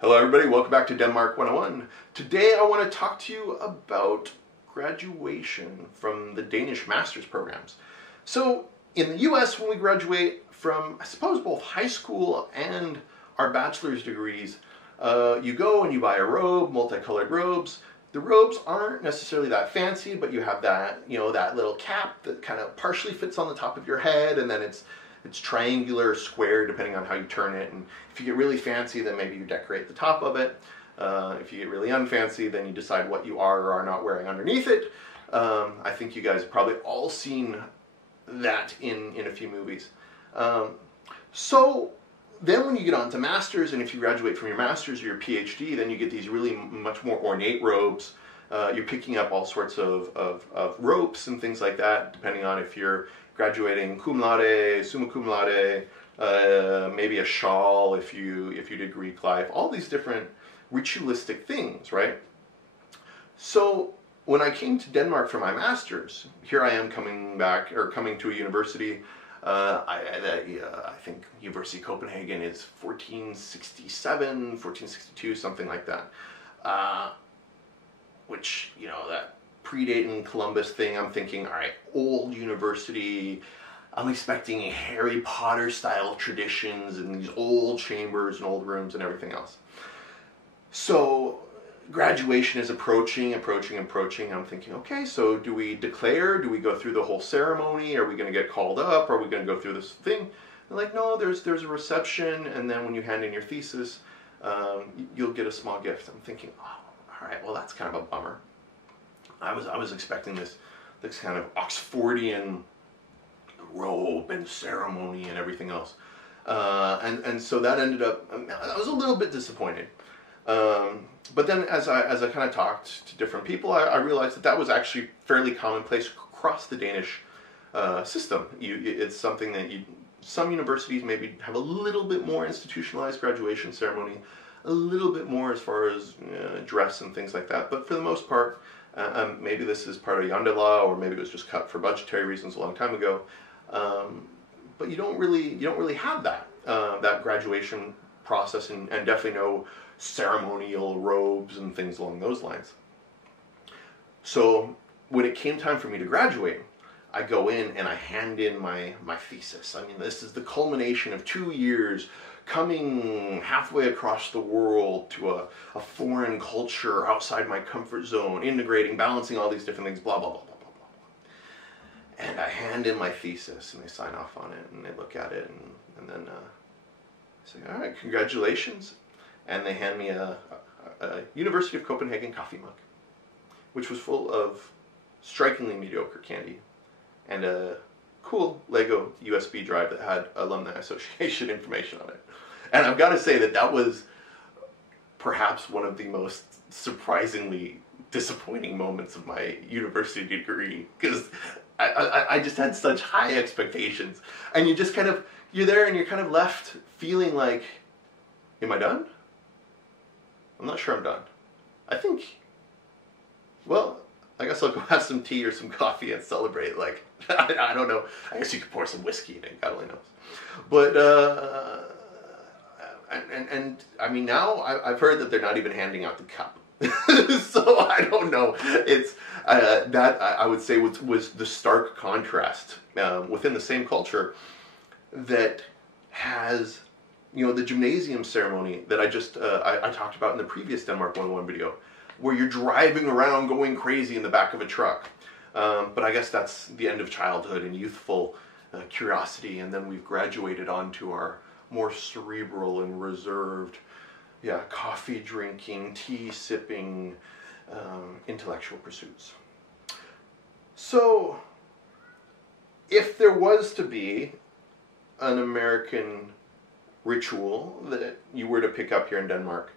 Hello everybody, welcome back to Denmark 101. Today I want to talk to you about graduation from the Danish master's programs. So in the US, when we graduate from, I suppose, both high school and our bachelor's degrees, you go and you buy a robe, multicolored robes. The robes aren't necessarily that fancy, but you have that, that little cap that kind of partially fits on the top of your head, and then it's triangular, square, depending on how you turn it. And if you get really fancy, then maybe you decorate the top of it. If you get really unfancy, then you decide what you are or are not wearing underneath it. I think you guys have probably all seen that in a few movies. So then when you get on to masters, and if you graduate from your masters or your PhD, then you get these really much more ornate robes. You're picking up all sorts of ropes and things like that, depending on if you're graduating cum laude, summa cum laude, maybe a shawl if you did Greek life, all these different ritualistic things, right? So when I came to Denmark for my master's, here I am coming to a university. I think University of Copenhagen is 1467, 1462, something like that. Which, that predating Columbus thing, I'm thinking, all right, old university, I'm expecting Harry Potter style traditions and these old chambers and old rooms and everything else. So graduation is approaching. I'm thinking, okay, so do we declare? Do we go through the whole ceremony? Are we going to get called up? Are we going to go through this thing? They're like, no, there's a reception, and then when you hand in your thesis, you'll get a small gift. I'm thinking, oh, all right, well, that's kind of a bummer. I was expecting this kind of Oxfordian robe and ceremony and everything else, and so that ended up. I was a little bit disappointed. But then as I kind of talked to different people, I realized that was actually fairly commonplace across the Danish system. It's something that some universities maybe have a little bit more institutionalized graduation ceremony, a little bit more as far as dress and things like that. But for the most part, maybe this is part of Yandela, or maybe it was just cut for budgetary reasons a long time ago. But you don't really have that graduation process, and definitely no ceremonial robes and things along those lines. So when it came time for me to graduate, I go in and I hand in my thesis. I mean, this is the culmination of 2 years coming halfway across the world to a foreign culture outside my comfort zone, integrating, balancing all these different things, blah, blah, blah, blah, blah, blah, blah. And I hand in my thesis, and they sign off on it, and they look at it, and then I say, all right, congratulations. And they hand me a University of Copenhagen coffee mug, which was full of strikingly mediocre candy and a cool Lego USB drive that had alumni association information on it. And I've got to say that was perhaps one of the most surprisingly disappointing moments of my university degree, because I just had such high expectations. And you're there and you're kind of left feeling like, am I done? I'm not sure I'm done. I think, well, I guess I'll go have some tea or some coffee and celebrate. Like, I don't know. I guess you could pour some whiskey in it. God only knows. But, and I mean, now I've heard that they're not even handing out the cup. So I don't know. It's, that I would say was the stark contrast within the same culture that has, the gymnasium ceremony that I talked about in the previous Denmark 101 video, where you're driving around going crazy in the back of a truck. But I guess that's the end of childhood and youthful curiosity, and then we've graduated onto our more cerebral and reserved, coffee drinking, tea sipping, intellectual pursuits. So, if there was to be an American ritual that you were to pick up here in Denmark,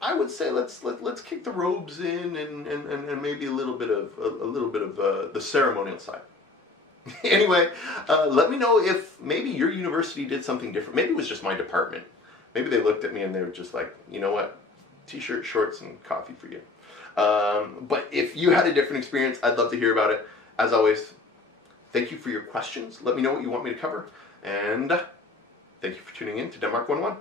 I would say let's kick the robes in and maybe a little bit of the ceremonial side. Anyway, let me know if maybe your university did something different. Maybe it was just my department. Maybe they looked at me and they were just like, you know what, t-shirt, shorts, and coffee for you. But if you had a different experience, I'd love to hear about it. As always, thank you for your questions. Let me know what you want me to cover, and thank you for tuning in to Denmark 101.